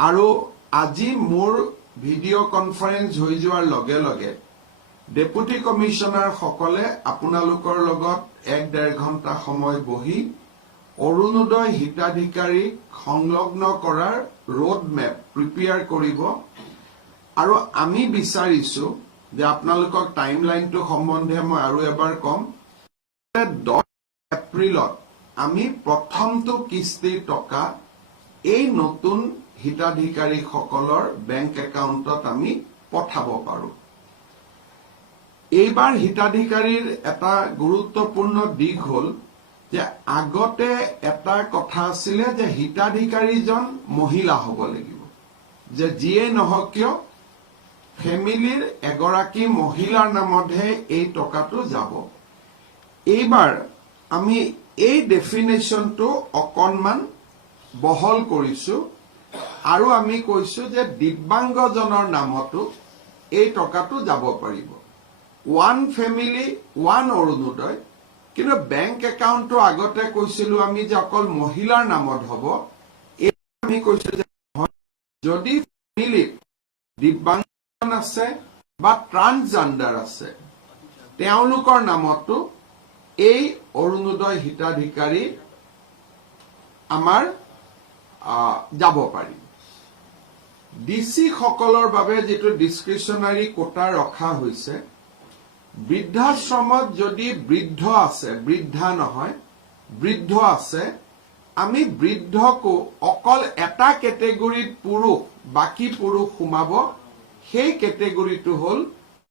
আৰু আজি মোৰ ভিডিঅ' কনফাৰেন্স হৈ যোৱাৰ লগে লগে ডেপুটি কমিশনাৰ সকলে আপোনালোকৰ লগত 1-1.5 ঘণ্টা সময় বহি অৰুণোদয় হিতাধিকাৰীক সংলগ্ন কৰাৰ ৰোড মেপ প্ৰিপেয়াৰ কৰিব আৰু আমি বিচাৰিছো যে আপোনালোকক টাইমলাইনটো সম্বন্ধে মই আৰু এবাৰ কম 10 এপ্ৰিলত আমি প্ৰথমটো কিস্তিৰ টকা এই নতুন হিতাধিকাৰীসকলৰ বেংক একাউণ্টত আমি পঠাব পাৰো এইবাৰ হিতাধিকাৰীৰ এটা গুৰুত্বপূৰ্ণ দিক হ'ল যে আগতে এটা কথা আছিল যে হিতাধিকাৰীজন মহিলা হ'ব লাগিব যে যিয়ে নহওক কিয় ফ্যামিলিৰ এগৰাকী মহিলাৰ নামতহে এই টকাটো যাব এইবাৰ আমি এই ডেফিনেশনটো অকনমান বহল কৰিছো আৰু আমি কৈছো যে দিব্যাংগজনৰ নামতো এই টকাটো যাব পাৰিব ওয়ান ফ্যামিলি ওয়ান অৰুণোদয় কিন্তু বেংক একাউণ্টটো আগতে কৈছিলো আমি যে অকল মহিলাৰ নামত হ'ব এই আমি কৈছো যে যদি ফ্যামিলিত দিব্যাংগ আছে বা ট্ৰান্সজেন্ডাৰ আছে তেওঁলোকৰ নামতো এই অৰুণোদয় হিতাধিকাৰী আমাৰ যাব পাৰি ডিসি সকলৰ বাবে যেটো ডিসক্ৰিশনাৰী কোটা ৰখা হৈছে বৃদ্ধাশ্ৰমত যদি বৃদ্ধ আছে বৃদ্ধা নহয় বৃদ্ধ আছে আমি বৃদ্ধকো অকল এটা ক্যাটেগৰীত পুৰুষ বাকি পুৰুষ সোমাব সেই ক্যাটেগৰীটো হল